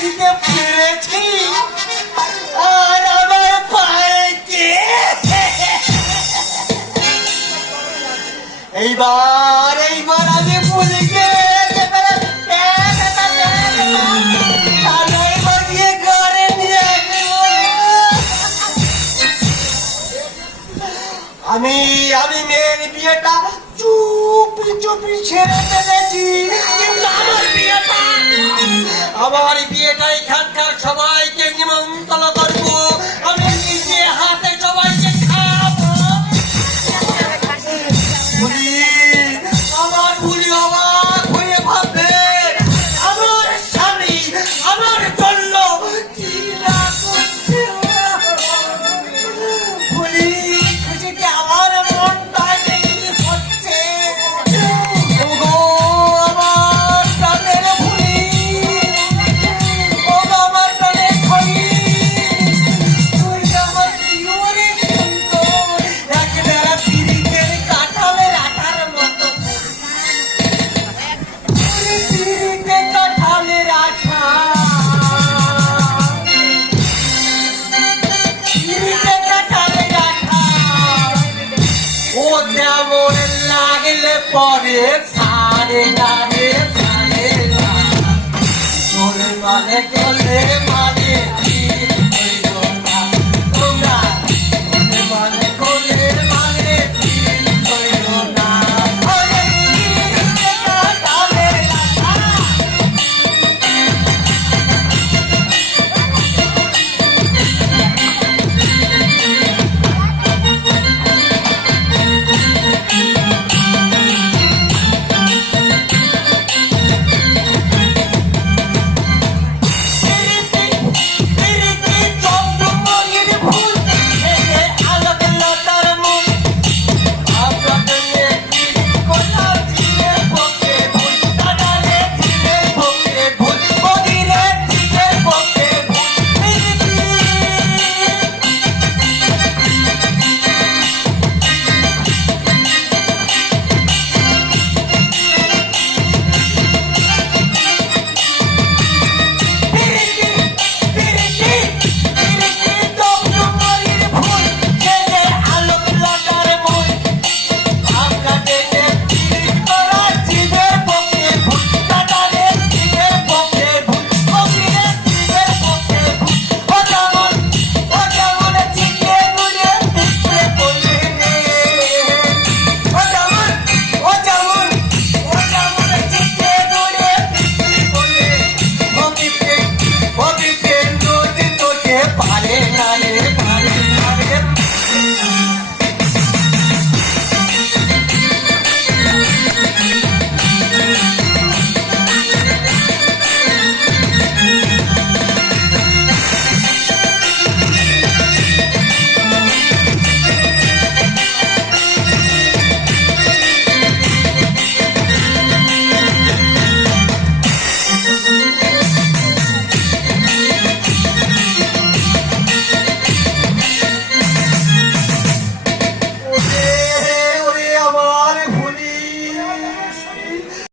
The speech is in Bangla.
থেকে ফিরেছি আর আমার পায়েতে এইবার এইবার আমি পুলিশকে ঘরে আমি আমি মেয়ের বিয়েটা চুপি চুপি ছেড়ে ফেলেছি। কিন্তু আমার বিয়েটা? আমার বিয়েটা এখানকার সবাইকে যেমন লাগলে পরে সারে না রে সারে না।